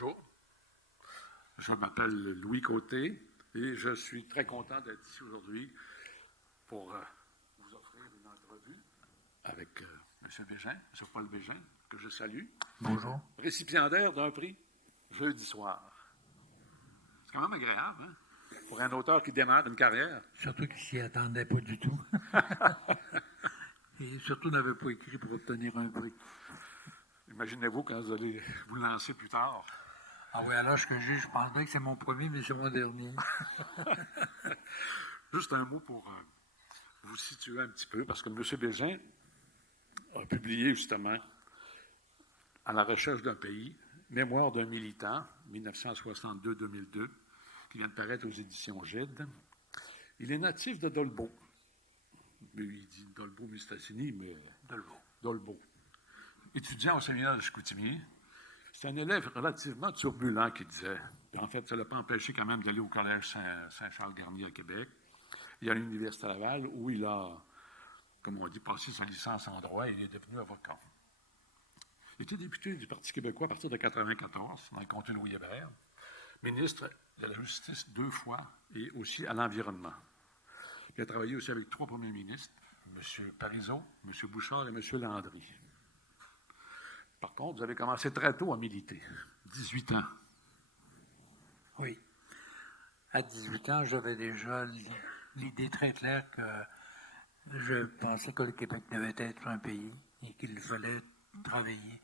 Bonjour, je m'appelle Louis Côté et je suis très content d'être ici aujourd'hui pour vous offrir une entrevue avec M. Bégin, M. Paul Bégin, que je salue. Bonjour. Récipiendaire d'un prix jeudi soir. C'est quand même agréable, hein? Pour un auteur qui démarre une carrière. Surtout qu'il s'y attendait pas du tout. Et surtout n'avait pas écrit pour obtenir un prix. Imaginez-vous quand vous allez vous lancer plus tard. Ah oui, alors que je pense bien que c'est mon premier, mais c'est mon dernier. Juste un mot pour vous situer un petit peu, parce que M. Bégin a publié justement À la recherche d'un pays, Mémoire d'un militant, 1962-2002, qui vient de paraître aux éditions Gide. Il est natif de Dolbeau. Il dit Dolbeau-Mistassini, mais Dolbeau. Étudiant au séminaire de Chicoutimi. C'est un élève relativement turbulent, qui disait. En fait, ça ne l'a pas empêché quand même d'aller au Collège Saint-Charles-Garnier à Québec. Il est à l'Université Laval, où il a, comme on dit, passé sa licence en droit et il est devenu avocat. Il était député du Parti québécois à partir de 1994, dans le comté de Louis-Hébert, ministre de la Justice 2 fois et aussi à l'environnement. Il a travaillé aussi avec 3 premiers ministres, M. Parizeau, M. Bouchard et M. Landry. Par contre, vous avez commencé très tôt à militer, 18 ans. Oui. À 18 ans, j'avais déjà l'idée très claire que je pensais que le Québec devait être un pays et qu'il fallait travailler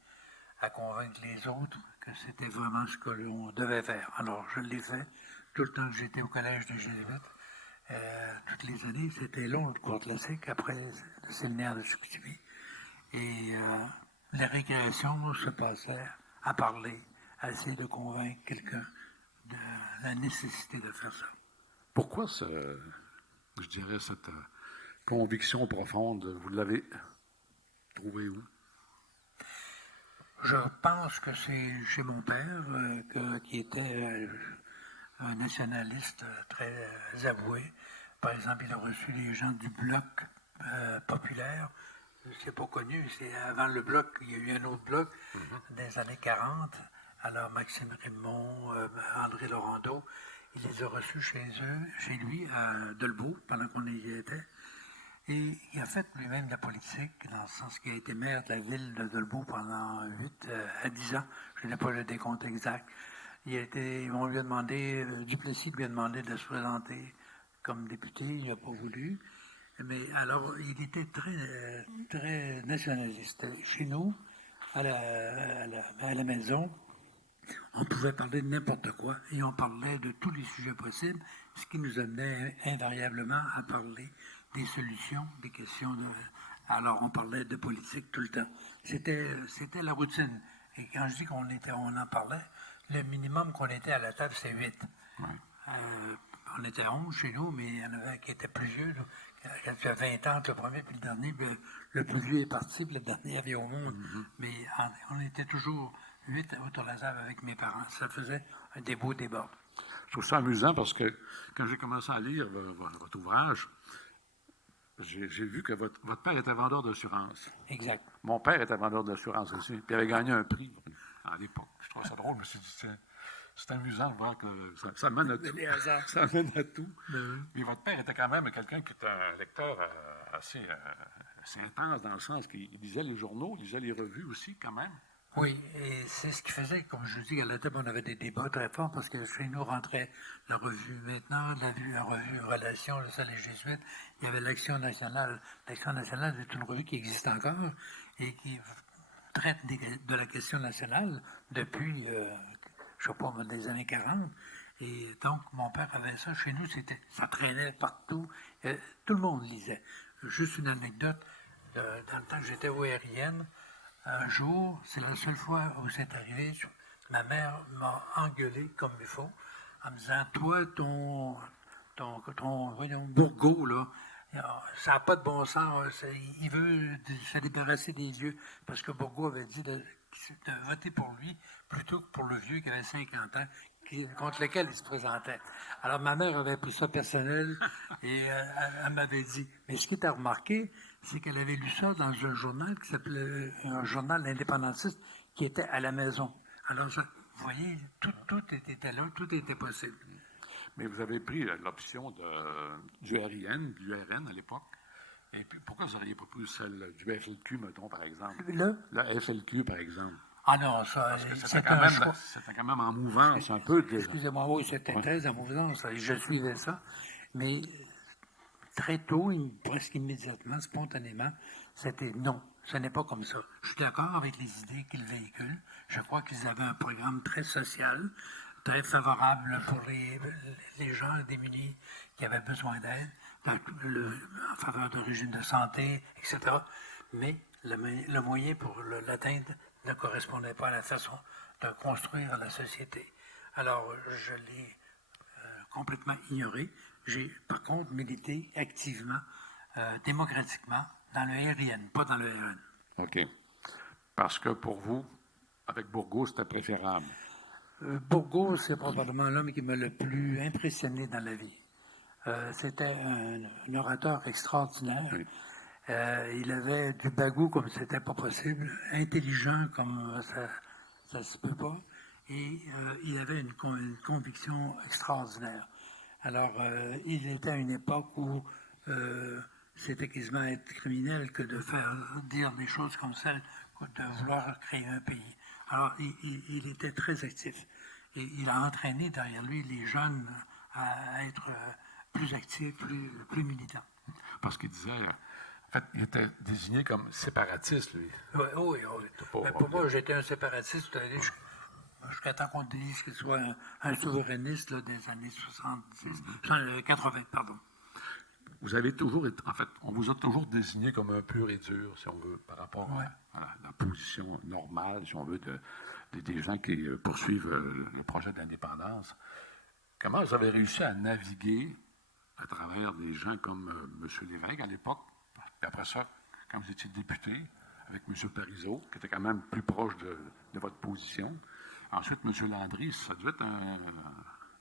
à convaincre les autres que c'était vraiment ce que l'on devait faire. Alors, je l'ai fait tout le temps que j'étais au collège de Jésuites. Toutes les années, c'était long, le cours classique, après le séminaire de Chicoutimi. Et les récréations se passaient à parler, à essayer de convaincre quelqu'un de la nécessité de faire ça. Pourquoi, je dirais, cette conviction profonde, vous l'avez trouvée où? Je pense que c'est chez mon père, qui était un nationaliste très avoué. Par exemple, il a reçu les gens du Bloc populaire. C'est pas connu, c'est avant le Bloc, il y a eu un autre Bloc des années 40. Alors, Maxime Raymond, André Laurendeau, il les a reçus chez lui, à Dolbeau, pendant qu'on y était. Et il a fait lui-même de la politique, dans le sens qu'il a été maire de la ville de Dolbeau pendant 8 à 10 ans. Je n'ai pas le décompte exact. On lui a demandé, Duplessis lui a demandé de se présenter comme député, il n'a pas voulu. Mais alors, il était très nationaliste. Chez nous, à la maison, on pouvait parler de n'importe quoi et on parlait de tous les sujets possibles, ce qui nous amenait invariablement à parler des solutions, des questions de... Alors, on parlait de politique tout le temps. C'était la routine. Et quand je dis qu'on en parlait, le minimum qu'on était à la table, c'est 8. Ouais. On était 11 chez nous, mais il y en avait qui étaient plus vieux. Il y avait 20 ans entre le premier et le dernier. Le plus vieux est parti, puis le dernier avait au monde. Mais on était toujours 8 autour de la table avec mes parents. Ça faisait des beaux débats. Je trouve ça amusant parce que quand j'ai commencé à lire votre ouvrage, j'ai vu que votre père était vendeur d'assurance. Exact. Mon père était vendeur d'assurance aussi, puis il avait gagné un prix à l'époque. Je trouve ça drôle, je me suis dit, c'est amusant de voir que ça mène à tout. Ça mène à tout. Mais votre père était quand même quelqu'un qui était un lecteur assez intense, dans le sens qu'il lisait les journaux, il lisait les revues aussi, quand même. Oui, et c'est ce qui faisait, comme je dis, à la table, on avait des débats très forts parce que chez nous rentrait la revue Maintenant, la revue Relations, ça, les Jésuites. Il y avait l'Action nationale. L'Action nationale, c'est une revue qui existe encore et qui traite de la question nationale depuis, je ne sais pas, des années 40. Et donc, mon père avait ça. Chez nous, ça traînait partout. Tout le monde lisait. Juste une anecdote. Dans le temps que j'étais au RIN, un jour, c'est la seule fois où c'est arrivé, ma mère m'a engueulé comme il faut, en me disant, toi, ton Bourgault, là, ça n'a pas de bon sens, il veut se débarrasser des vieux, parce que Bourgault avait dit de voter pour lui plutôt que pour le vieux qui avait 50 ans, contre lequel il se présentait. Alors, ma mère avait pris ça personnel et elle m'avait dit, mais ce qui t'a remarqué, c'est qu'elle avait lu ça dans un journal qui s'appelait un journal indépendantiste qui était à la maison. Alors, Vous voyez, tout était là, tout était possible. Mais vous avez pris l'option du RIN, du RN à l'époque. Et puis, pourquoi vous n'auriez pas pris celle du FLQ, mettons, par exemple? La FLQ, par exemple. Ah non, ça, C'était quand même en mouvance un peu. Excusez-moi, oui, c'était très en mouvance. Je suivais ça. Mais très tôt, presque immédiatement, spontanément, c'était non, ce n'est pas comme ça. Je suis d'accord avec les idées qu'ils véhiculent. Je crois qu'ils avaient un programme très social, très favorable pour les gens démunis qui avaient besoin d'aide, en faveur d'un régime de santé, etc. Mais le moyen pour l'atteindre ne correspondait pas à la façon de construire la société. Alors, je l'ai complètement ignoré. J'ai, par contre, milité activement, démocratiquement, dans le RIN, pas dans le RN. OK. Parce que pour vous, avec Bourgault, c'était préférable. Bourgault, c'est probablement l'homme qui m'a le plus impressionné dans la vie. C'était un orateur extraordinaire. Oui. Il avait du bagou comme c'était pas possible, intelligent comme ça se peut pas, et il avait une conviction extraordinaire. Alors, il était à une époque où c'était quasiment être criminel que de faire dire des choses comme celles, de vouloir créer un pays. Alors, il était très actif. Et il a entraîné derrière lui les jeunes à être plus actifs, plus militants. Parce qu'il disait, en fait, il était désigné comme séparatiste, lui. Oui. Mais pour moi, j'étais un séparatiste. Jusqu'à temps qu'on dise qu'il soit un souverainiste là, des années 80, pardon. Vous avez toujours été, en fait, on vous a toujours désigné comme un pur et dur, si on veut, par rapport à la position normale, si on veut, des gens qui poursuivent le projet d'indépendance. Comment vous avez réussi à naviguer à travers des gens comme M. Lévesque à l'époque, puis après ça, quand vous étiez député, avec M. Parizeau, qui était quand même plus proche de votre position. Ensuite, M. Landry, ça devait être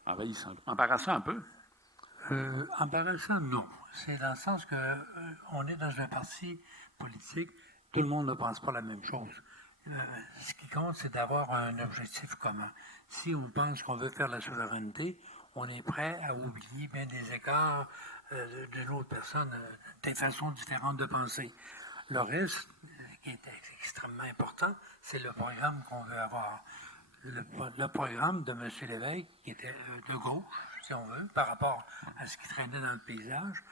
envahissant, embarrassant un peu. Embarrassant, non. C'est dans le sens qu'on est dans un parti politique, tout le monde ne pense pas la même chose. Ce qui compte, c'est d'avoir un objectif commun. Si on pense qu'on veut faire la souveraineté, on est prêt à oublier bien des écarts d'une autre personne, des façons différentes de penser. Le reste, qui est extrêmement important, c'est le programme qu'on veut avoir. Le programme de M. Lévesque, qui était de gauche, si on veut, par rapport à ce qui traînait dans le paysage.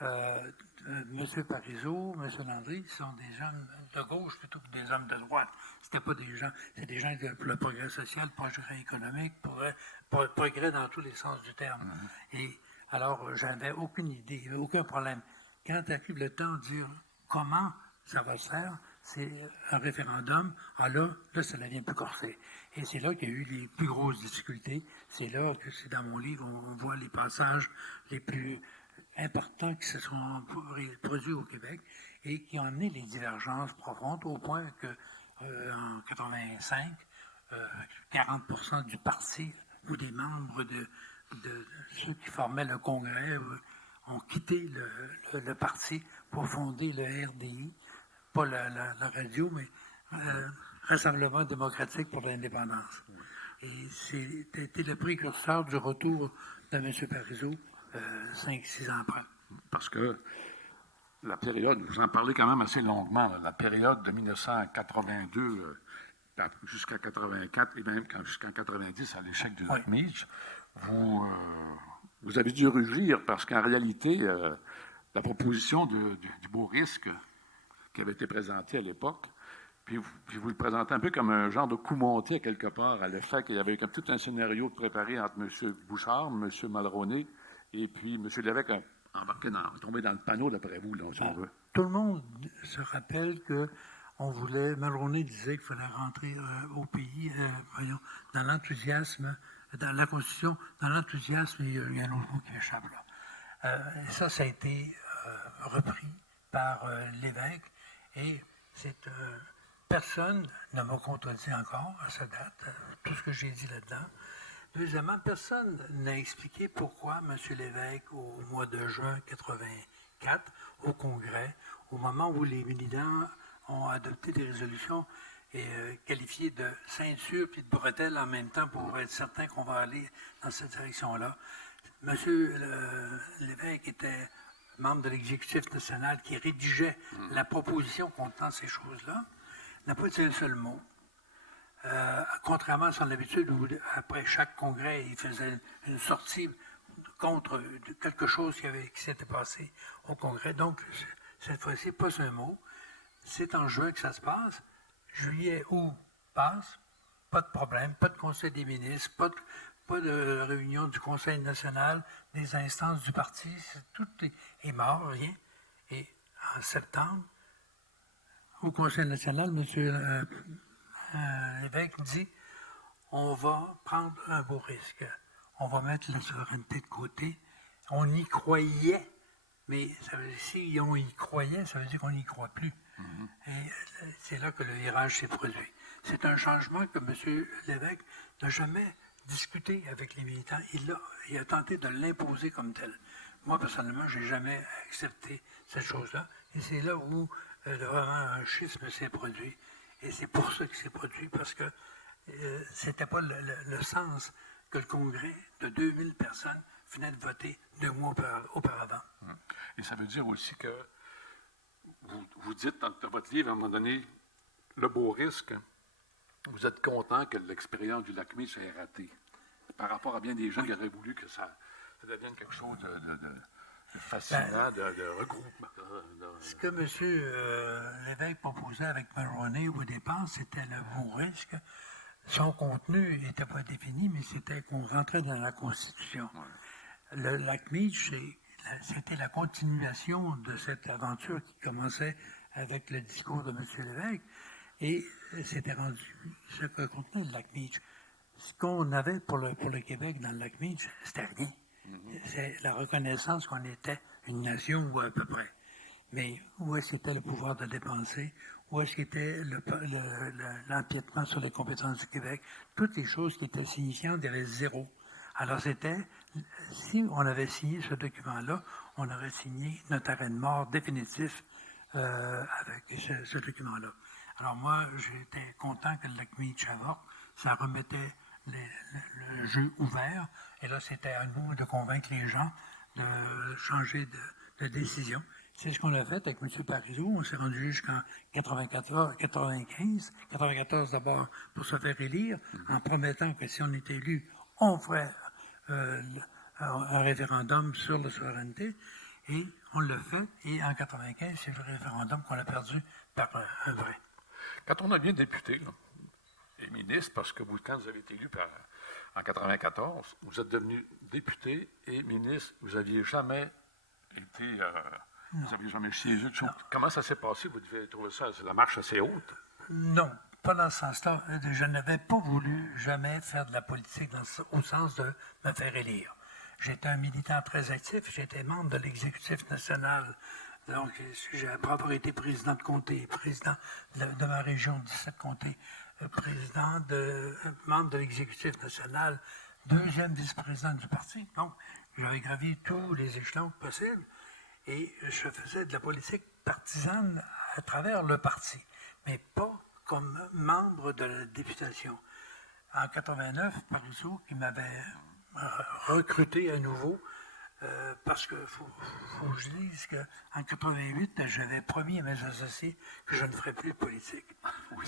M. Parizeau, M. Landry sont des hommes de gauche plutôt que des hommes de droite. C'était pas des gens, c'est des gens pour le progrès social, le progrès économique, progrès dans tous les sens du terme. Et alors, j'avais aucune idée, aucun problème. Quand arrive le temps de dire comment ça va se faire, c'est un référendum, là, ça devient plus corsé. Et c'est là qu'il y a eu les plus grosses difficultés. C'est là que c'est dans mon livre, on voit les passages les plus importants qui se sont produits au Québec et qui ont amené les divergences profondes au point que en 85, 40% du parti ou des membres de ceux qui formaient le Congrès ont quitté le parti pour fonder le RDI, pas la radio, mais Rassemblement démocratique pour l'indépendance. Et c'était le précurseur du retour de M. Parizeau 5-6 ans après. Parce que la période, vous en parlez quand même assez longuement, la période de 1982 jusqu'à 84 et même jusqu'en 90 à l'échec du lac Meech, vous avez dû rugir parce qu'en réalité, la proposition du beau risque qui avait été présentée à l'époque, puis vous le présentez un peu comme un genre de coup monté quelque part à l'effet qu'il y avait comme tout un scénario préparé entre M. Bouchard, M. Mulroney et puis M. Lévesque tombé dans le panneau d'après vous, là, si on veut. Tout le monde se rappelle que Mulroney disait qu'il fallait rentrer au pays, dans l'enthousiasme, dans la Constitution, dans l'enthousiasme, il y a un autre mot qui m'échappe là. Et ça a été repris par Lévesque, et personne ne m'a contredit encore à cette date, tout ce que j'ai dit là-dedans. Deuxièmement, personne n'a expliqué pourquoi M. Lévesque, au mois de juin 1984, au Congrès, au moment où les militants ont adopté des résolutions qualifié de ceinture puis de bretelle en même temps pour être certain qu'on va aller dans cette direction-là. Monsieur l'évêque était membre de l'exécutif national qui rédigeait la proposition contenant ces choses-là, n'a pas dit un seul mot. Contrairement à son habitude, où après chaque congrès, il faisait une sortie contre quelque chose qui s'était passé au congrès. Donc, cette fois-ci, pas un mot. C'est en juin que ça se passe. Juillet, août passe, pas de problème, pas de conseil des ministres, pas de réunion du conseil national, des instances du parti, tout est mort, rien. Et en septembre, au conseil national, M. l'évêque dit on va prendre un beau risque. On va mettre la souveraineté de côté. On y croyait, mais si on y croyait, ça veut dire qu'on n'y croit plus. Et c'est là que le virage s'est produit. C'est un changement que M. l'évêque n'a jamais discuté avec les militants. Il a tenté de l'imposer comme tel. Moi, personnellement, je n'ai jamais accepté cette chose-là. Et c'est là où vraiment un schisme s'est produit. Et c'est pour ça qu'il s'est produit, parce que c'était pas le sens que le Congrès de 2000 personnes venait de voter 2 mois auparavant. Et ça veut dire aussi que vous dites dans votre livre, à un moment donné, le beau risque, vous êtes content que l'expérience du lac Meech ait raté. Par rapport à bien des gens qui auraient voulu que ça devienne quelque chose de fascinant, de regroupement. Ce que M. l'évêque proposait avec Mulroney au départ, c'était le beau risque. Son contenu n'était pas défini, mais c'était qu'on rentrait dans la Constitution. Ouais. Le lac Meech, c'était la continuation de cette aventure qui commençait avec le discours de M. l'évêque, et c'était rendu ce que contenait le lac Meech. Ce qu'on avait pour le Québec dans le lac Meech, c'était rien. C'est la reconnaissance qu'on était une nation, ou à peu près. Mais où est-ce qu'était le pouvoir de dépenser? Où est-ce qu'était l'empiètement sur les compétences du Québec? Toutes les choses qui étaient signifiantes, il y avait zéro. Alors si on avait signé ce document-là, on aurait signé notre arrêt de mort définitif avec ce document-là. Alors moi, j'étais content que le lac Meech avorte. Ça remettait le jeu ouvert. Et là, c'était à nous de convaincre les gens de changer de décision. C'est ce qu'on a fait avec M. Parizeau. On s'est rendu jusqu'en 94 d'abord pour se faire élire, en promettant que si on était élu, on ferait un référendum sur la souveraineté. Et on l'a fait. Et en 95, c'est le référendum qu'on a perdu par un vrai. Quand on devient député, là, et ministre, parce que quand vous avez été élu en 94, vous êtes devenu député et ministre, vous n'aviez jamais été... vous n'aviez jamais siégé de choses. Comment ça s'est passé? Vous devez trouver ça, c'est la marche assez haute? Non, pas dans ce sens-là. Je n'avais pas voulu jamais faire de la politique au sens de me faire élire. J'étais un militant très actif, j'étais membre de l'exécutif national. Donc, après avoir été président de comté, président de ma région, 17 comtés, membre de l'exécutif national, 2e vice-président du parti. Donc, j'avais gravi tous les échelons possibles et je faisais de la politique partisane à travers le parti, mais pas comme membre de la députation. En 89, Parizeau, qui m'avait recruté à nouveau, parce que faut que je dise qu'en 88, j'avais promis à mes associés que je ne ferais plus de politique.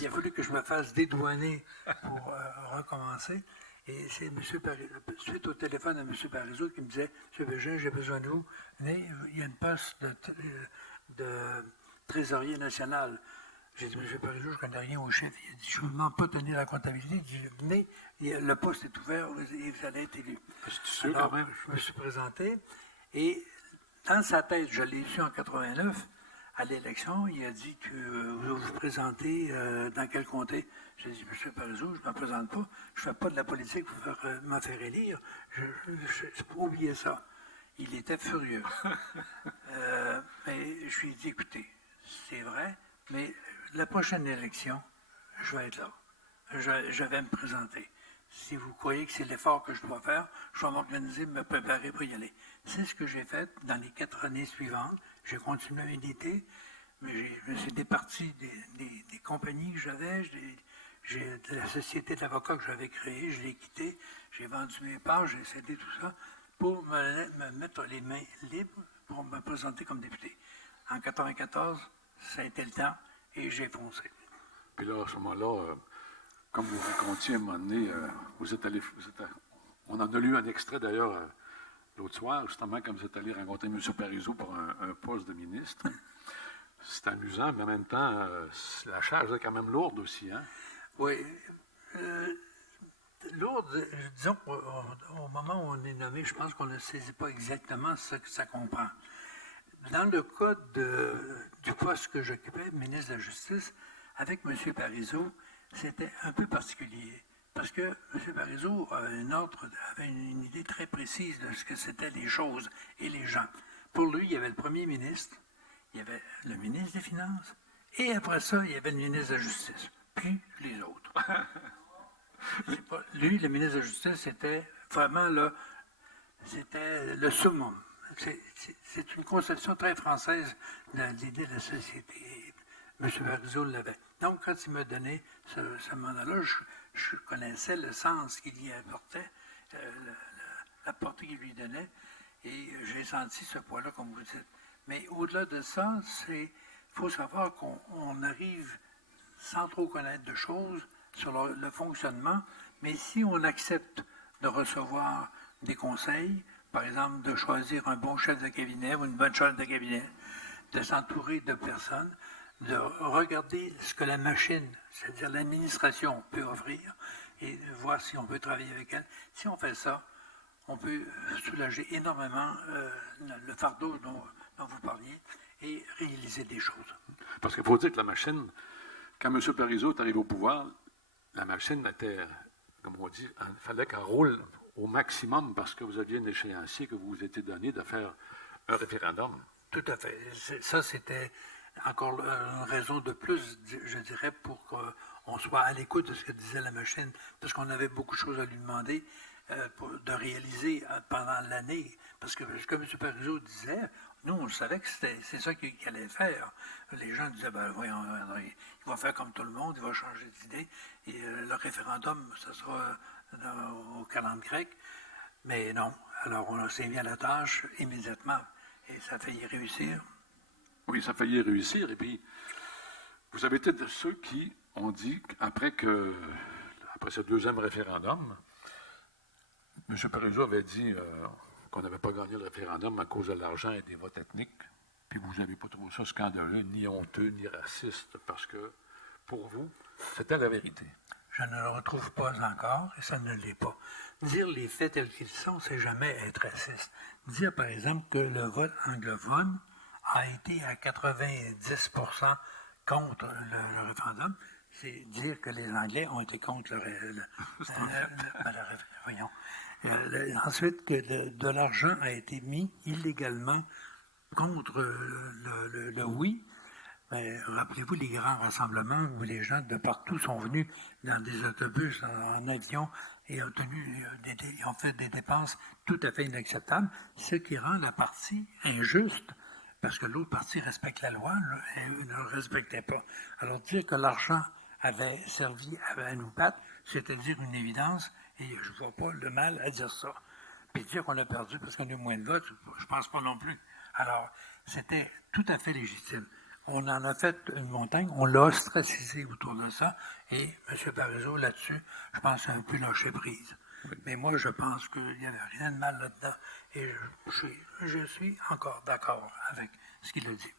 Il a fallu que je me fasse dédouaner pour recommencer. Et c'est suite au téléphone à M. Parizeau qui me disait « M. Bégin, j'ai besoin de vous. Venez, il y a une poste de trésorier national. » J'ai dit « M. Parizeau, je ne connais rien au chef. » Il a dit « Je ne vous demande pas de tenir la comptabilité. » J'ai dit « Venez, le poste est ouvert et vous allez être élu. » Alors, je me suis présenté et dans sa tête, je l'ai su en 89, à l'élection, il a dit que vous vous présentez dans quel comté? J'ai dit, M. Parizeau, je ne me présente pas, je ne fais pas de la politique pour me faire élire, je peux oublier ça. Il était furieux. Mais je lui ai dit, écoutez, c'est vrai, mais la prochaine élection, je vais être là. Je vais me présenter. Si vous croyez que c'est l'effort que je dois faire, je vais m'organiser, me préparer pour y aller. C'est ce que j'ai fait dans les 4 années suivantes. J'ai continué à militer, C'était parti des compagnies que j'avais, de la société d'avocats que j'avais créée, je l'ai quittée, j'ai vendu mes parts, j'ai cédé tout ça pour me mettre les mains libres pour me présenter comme député. En 1994, ça a été le temps et j'ai foncé. Puis là, à ce moment-là, comme vous racontiez à un moment donné, on en a lu un extrait d'ailleurs l'autre soir, justement, quand vous êtes allé rencontrer M. Parizeau pour un poste de ministre. C'est amusant, mais en même temps, la charge est quand même lourde aussi, hein? Oui. Lourde, disons qu'au moment où on est nommé, je pense qu'on ne saisit pas exactement ce que ça comprend. Dans le cas du poste que j'occupais, ministre de la Justice, avec M. Parizeau, c'était un peu particulier. Parce que M. Parizeau avait une idée très précise de ce que c'était les choses et les gens. Pour lui, il y avait le premier ministre, il y avait le ministre des Finances, et après ça, il y avait le ministre de la Justice, puis les autres. Lui, le ministre de la Justice, c'était vraiment c'était le summum. C'est une conception très française de l'idée de la société. M. Parizeau l'avait. Donc, quand il m'a donné ce mandat-là, je connaissais le sens qu'il y apportait, la portée qu'il lui donnait, et j'ai senti ce poids-là, comme vous dites. Mais au-delà de ça, il faut savoir qu'on arrive sans trop connaître de choses sur le fonctionnement, mais si on accepte de recevoir des conseils, par exemple de choisir un bon chef de cabinet ou une bonne chef de cabinet, de s'entourer de personnes, de regarder ce que la machine, c'est-à-dire l'administration, peut offrir et voir si on peut travailler avec elle. Si on fait ça, on peut soulager énormément le fardeau dont vous parliez et réaliser des choses. Parce qu'il faut dire que la machine, quand M. Parizeau est arrivé au pouvoir, la machine était, comme on dit, il fallait qu'elle roule au maximum parce que vous aviez un échéancier que vous vous étiez donné de faire un référendum. Tout à fait. Ça, c'était encore une raison de plus, je dirais, pour qu'on soit à l'écoute de ce que disait la machine, parce qu'on avait beaucoup de choses à lui demander de réaliser pendant l'année. Parce que, comme M. Parizeau disait, nous, on savait que c'est ça qu'il allait faire. Les gens disaient, ben voyons, il va faire comme tout le monde, il va changer d'idée. Et le référendum, ce sera au calendrier grec. Mais non. Alors, on s'est mis à la tâche immédiatement. Et ça a failli réussir. Oui, ça a failli réussir. Et puis, vous avez été de ceux qui ont dit qu'après ce deuxième référendum, M. Parizeau avait dit qu'on n'avait pas gagné le référendum à cause de l'argent et des votes ethniques. Puis vous n'avez pas trouvé ça scandaleux, ni honteux, ni raciste, parce que pour vous, c'était la vérité. Je ne le retrouve pas encore, et ça ne l'est pas. Dire les faits tels qu'ils sont, c'est jamais être raciste. Dire, par exemple, que le vote anglophone a été à 90% contre le référendum, c'est dire que les Anglais ont été contre voyons. Ensuite, que de l'argent a été mis illégalement contre le oui. Rappelez-vous les grands rassemblements où les gens de partout sont venus dans des autobus, en avion, et ont fait des dépenses tout à fait inacceptables, ce qui rend la partie injuste, parce que l'autre partie respecte la loi, et eux ne le respectaient pas. Alors dire que l'argent avait servi à nous battre, c'était dire une évidence, et je ne vois pas le mal à dire ça. Puis dire qu'on a perdu parce qu'on a eu moins de votes, je ne pense pas non plus. Alors, c'était tout à fait légitime. On en a fait une montagne, on l'a ostracisé autour de ça, et M. Parizeau, là-dessus, je pense, a un peu lâché prise. Oui. Mais moi, je pense qu'il n'y avait rien de mal là-dedans, et je suis encore d'accord avec ce qu'il a dit.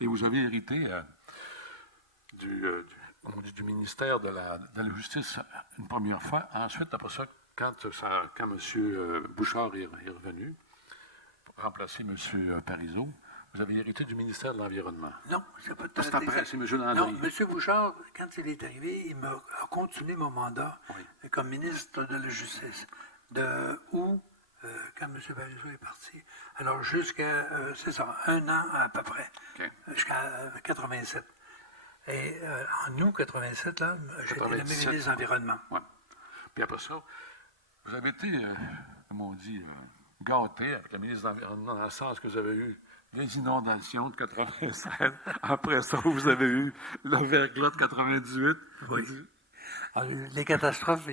Et vous avez hérité du ministère de la Justice une première fois. Ensuite, après ça, quand M. Bouchard est revenu pour remplacer M. Parizeau, vous avez hérité du ministère de l'Environnement. Non, c'est pas tout à fait. C'est M. Landry. Non, M. Bouchard, quand il est arrivé, il a continué mon mandat comme ministre de la Justice. Quand M. Parizeau est parti. Alors, jusqu'à, c'est ça, 1 an à peu près. Okay. Jusqu'à 87. Et en août 87, là, j'étais nommé ministre de l'Environnement. Ouais. Puis après ça, vous avez été, comme on dit, gâté avec le ministre de l'Environnement, dans le sens que vous avez eu les inondations de 96. Après ça, vous avez eu le verglas de 98. Oui. Alors, les catastrophes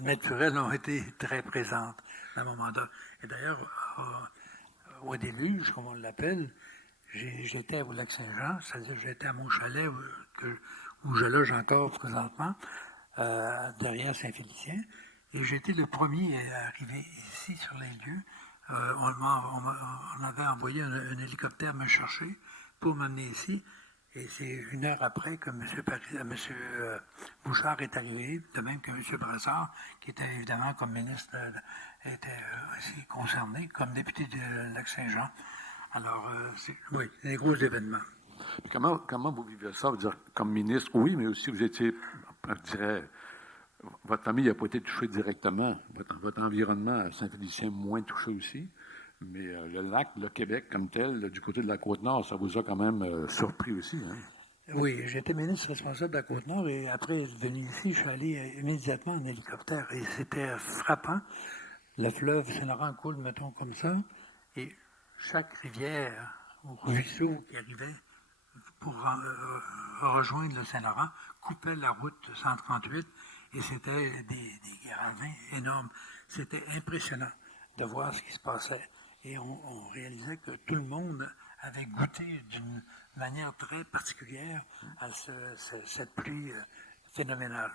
naturelles ont été très présentes à mon mandat. Et d'ailleurs, au déluge, comme on l'appelle, j'étais au Lac-Saint-Jean, c'est-à-dire j'étais à mon chalet où je loge encore présentement, derrière Saint-Félicien, et j'étais le premier à arriver ici sur les lieux. On avait envoyé un hélicoptère me chercher pour m'amener ici. Et c'est 1 heure après que M. Bouchard est arrivé, de même que M. Brassard, qui était évidemment comme ministre, était aussi concerné, comme député de Lac-Saint-Jean. Alors, oui, des gros événements. Comment vous vivez ça? Vous dire, comme ministre, oui, mais aussi vous étiez, je dirais, votre famille n'a pas été touchée directement. Votre environnement à Saint-Félicien moins touché aussi. Mais le lac, le Québec comme tel, du côté de la Côte-Nord, ça vous a quand même surpris aussi, hein? Oui, j'étais ministre responsable de la Côte-Nord et après venu ici, je suis allé immédiatement en hélicoptère et c'était frappant. Le fleuve Saint-Laurent coule, mettons, comme ça, et chaque rivière ou ruisseau qui arrivait pour rejoindre le Saint-Laurent coupait la route 138 et c'était des gravins énormes. C'était impressionnant de voir ce qui se passait. Et on réalisait que tout le monde avait goûté d'une manière très particulière à cette pluie phénoménale.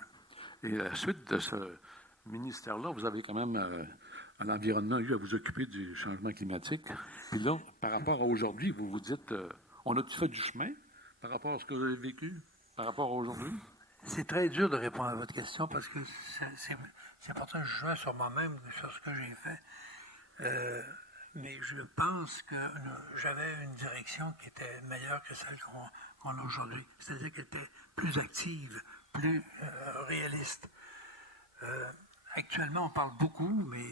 Et à la suite de ce ministère-là, vous avez quand même, à l'environnement, eu à vous occuper du changement climatique. Puis là, par rapport à aujourd'hui, vous vous dites, on a-tu fait du chemin par rapport à ce que vous avez vécu, par rapport à aujourd'hui? C'est très dur de répondre à votre question parce que c'est pourtant je juge sur moi-même, sur ce que j'ai fait. Mais je pense que j'avais une direction qui était meilleure que celle qu'on a aujourd'hui. C'est-à-dire qu'elle était plus active, plus réaliste. Actuellement, on parle beaucoup, mais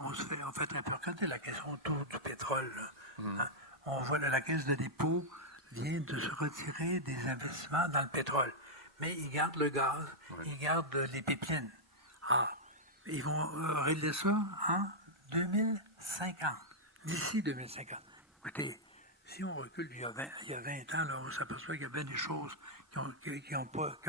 on fait très peu regarder la question autour du pétrole. Hein? On voit la Caisse de dépôt vient de se retirer des investissements dans le pétrole. Mais ils gardent le gaz, ils gardent les pipelines. Ils vont régler ça en 2050, d'ici 2050. Écoutez, si on recule il y a 20 ans, là, on s'aperçoit qu'il y avait des choses qui n'ont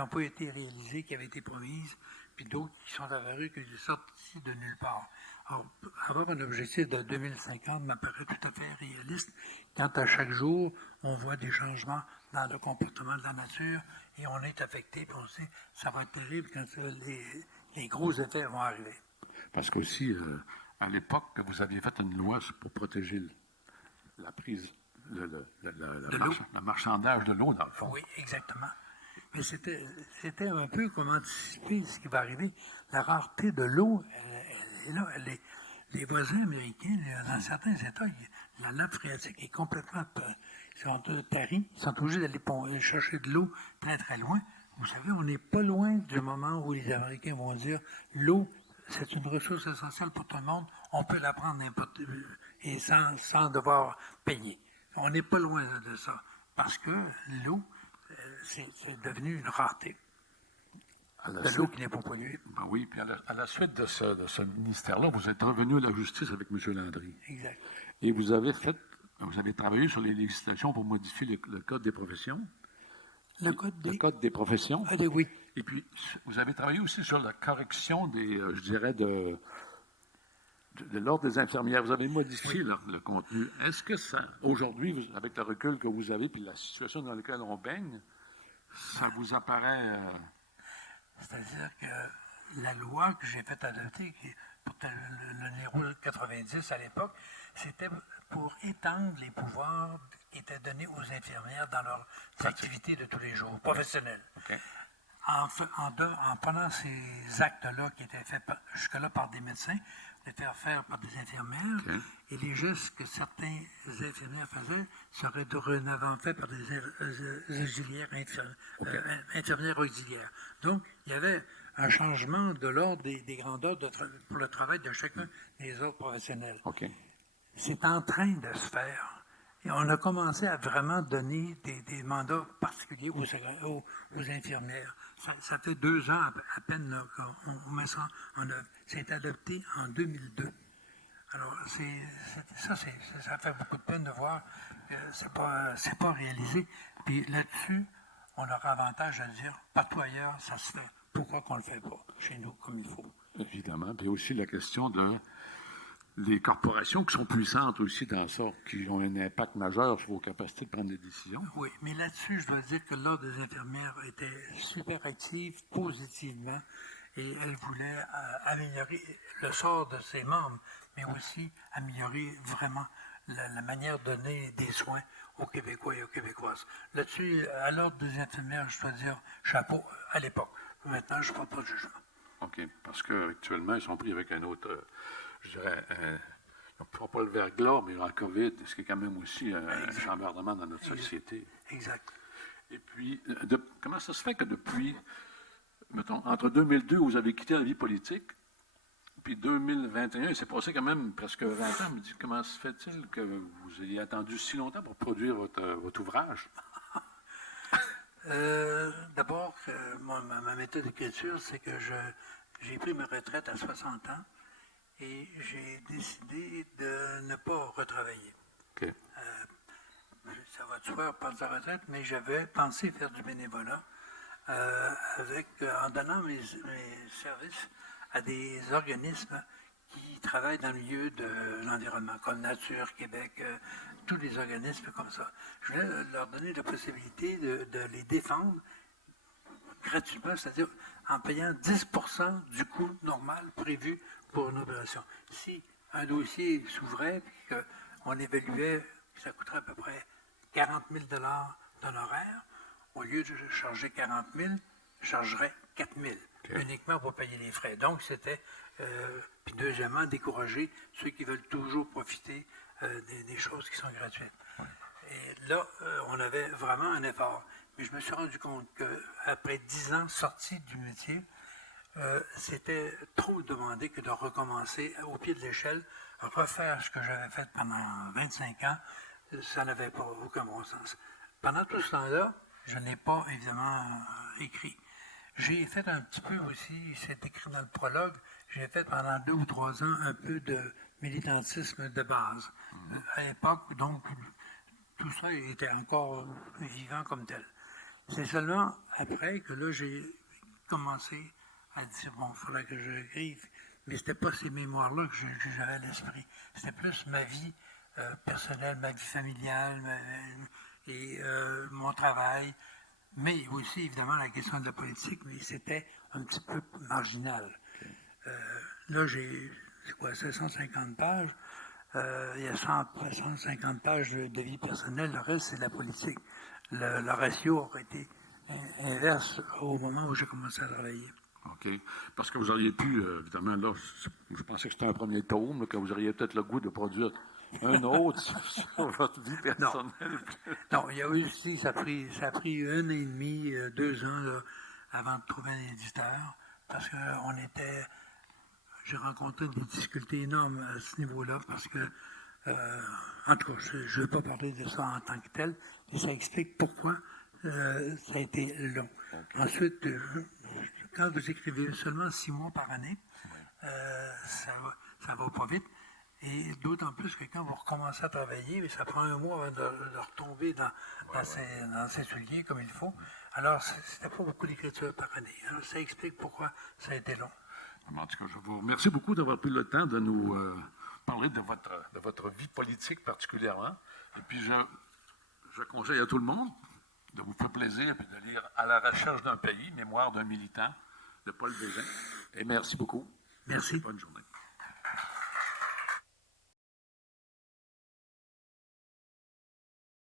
pas été réalisées, qui avaient été promises, puis d'autres qui sont apparues, qui sortent ici de nulle part. Alors, avoir un objectif de 2050 m'apparaît tout à fait réaliste quand à chaque jour, on voit des changements dans le comportement de la nature et on est affecté, puis on sait que ça va être terrible quand les gros effets vont arriver. Parce qu'aussi, à l'époque, vous aviez fait une loi pour protéger la prise, le marchandage de l'eau, dans le fond. Oui, exactement. Mais c'était un peu comme anticiper ce qui va arriver. La rareté de l'eau, elle est là. Les voisins américains, dans certains États, la nappe phréatique est complètement tarie. Ils sont obligés d'aller chercher de l'eau très, très loin. Vous savez, on n'est pas loin du moment où les Américains vont dire l'eau, c'est une ressource essentielle pour tout le monde. On peut la prendre n'importe où et sans devoir payer. On n'est pas loin de ça. Parce que l'eau, c'est devenu une rareté. De l'eau qui n'est pas polluée. Ben oui, puis à la suite de ce ministère-là, vous êtes revenu à la justice avec M. Landry. Exact. Et vous avez travaillé sur les législations pour modifier le Code des professions. Le Code des professions. Ah, oui. Et puis, vous avez travaillé aussi sur la correction des, je dirais, de l'ordre des infirmières. Vous avez modifié le contenu. Est-ce que ça, aujourd'hui, avec le recul que vous avez, puis la situation dans laquelle on baigne, ça vous apparaît... C'est-à-dire que la loi que j'ai fait adopter, pour le numéro 90 à l'époque, c'était pour étendre les pouvoirs qui étaient donnés aux infirmières dans leurs activités de tous les jours, professionnelles. Okay. En prenant ces actes-là qui étaient faits jusque-là par des médecins, les faire par des infirmières, et les gestes que certains infirmières faisaient seraient dorénavant faits par des auxiliaires infirmières auxiliaires. Donc, il y avait un changement de l'ordre des grandeurs pour le travail de chacun des autres professionnels. Okay. C'est en train de se faire. Et on a commencé à vraiment donner des mandats particuliers aux infirmières. Ça fait 2 ans à peine qu'on met ça en œuvre. C'est adopté en 2002. Alors, ça fait beaucoup de peine de voir que c'est pas réalisé. Puis là-dessus, on aura avantage à dire, partout ailleurs, ça se fait. Pourquoi qu'on le fait pas chez nous comme il faut? Évidemment. Puis aussi la question des corporations qui sont puissantes aussi dans ça, qui ont un impact majeur sur vos capacités de prendre des décisions. Oui, mais là-dessus, je dois dire que l'Ordre des infirmières était super active, positivement, et elle voulait améliorer le sort de ses membres, mais aussi améliorer vraiment la manière de donner des soins aux Québécois et aux Québécoises. Là-dessus, à l'Ordre des infirmières, je dois dire chapeau à l'époque. Maintenant, je ne prends pas de jugement. OK. Parce qu'actuellement, ils sont pris avec un autre, je dirais, ils ne font pas le verglas, mais la COVID, ce qui est quand même aussi un chambardement dans notre société. Exact. Et puis, comment ça se fait que depuis, mettons, entre 2002, où vous avez quitté la vie politique, puis 2021, il s'est passé quand même presque 20 ans. Je me dis, comment se fait-il que vous ayez attendu si longtemps pour produire votre ouvrage? D'abord, ma méthode d'écriture, c'est que j'ai pris ma retraite à 60 ans et j'ai décidé de ne pas retravailler. OK. Ça va de soi, pas de sa retraite, mais j'avais pensé faire du bénévolat en donnant mes services à des organismes qui travaillent dans le milieu de l'environnement, comme Nature, Québec, tous les organismes comme ça. Je voulais leur donner la possibilité de les défendre gratuitement, c'est-à-dire en payant 10% du coût normal prévu pour une opération. Si un dossier s'ouvrait et qu'on évaluait que ça coûterait à peu près 40 000 d'honoraires, au lieu de charger 40 000, je chargerais 4 000 uniquement pour payer les frais. Donc, c'était, puis deuxièmement, décourager ceux qui veulent toujours profiter des choses qui sont gratuites. Ouais. Et là, on avait vraiment un effort. Mais je me suis rendu compte qu'après 10 ans sorti du métier, c'était trop demandé que de recommencer au pied de l'échelle, refaire ce que j'avais fait pendant 25 ans. Ça n'avait pas aucun bon sens. Pendant tout ce temps-là, je n'ai pas évidemment écrit. J'ai fait un petit peu aussi, c'est écrit dans le prologue, j'ai fait pendant 2 ou 3 ans un peu de militantisme de base. À l'époque, donc, tout ça était encore vivant comme tel. C'est seulement après que là, j'ai commencé à dire, bon, il faudrait que j'écrive. Mais c'était pas ces mémoires-là que j'avais à l'esprit. C'était plus ma vie personnelle, ma vie familiale et mon travail. Mais aussi, évidemment, la question de la politique, mais c'était un petit peu marginal. Là, c'est quoi, 150 pages. Il y a 150 pages de vie personnelle. Le reste, c'est de la politique. Le ratio aurait été inverse au moment où j'ai commencé à travailler. OK. Parce que vous auriez pu, évidemment, là, je pensais que c'était un premier tome, là, que vous auriez peut-être le goût de produire un autre sur votre vie personnelle. Non, il y a aussi, ça a pris 1 an et demi, 2 ans là, avant de trouver un éditeur, parce que j'ai rencontré des difficultés énormes à ce niveau-là, parce que, en tout cas, je ne vais pas parler de ça en tant que tel, mais ça explique pourquoi ça a été long. Okay. Ensuite, quand vous écrivez seulement 6 mois par année, ça va pas vite. Et d'autant plus que quand vous recommencez à travailler, mais ça prend 1 mois de retomber dans ses souliers comme il faut. Alors, c'était pas beaucoup d'écriture par année. Alors, ça explique pourquoi ça a été long. En tout cas, je vous remercie beaucoup d'avoir pris le temps de nous parler de votre vie politique particulièrement. Et puis, je conseille à tout le monde de vous faire plaisir et de lire « À la recherche d'un pays, mémoire d'un militant » de Paul Bégin. Et merci beaucoup. Merci. Bonne journée.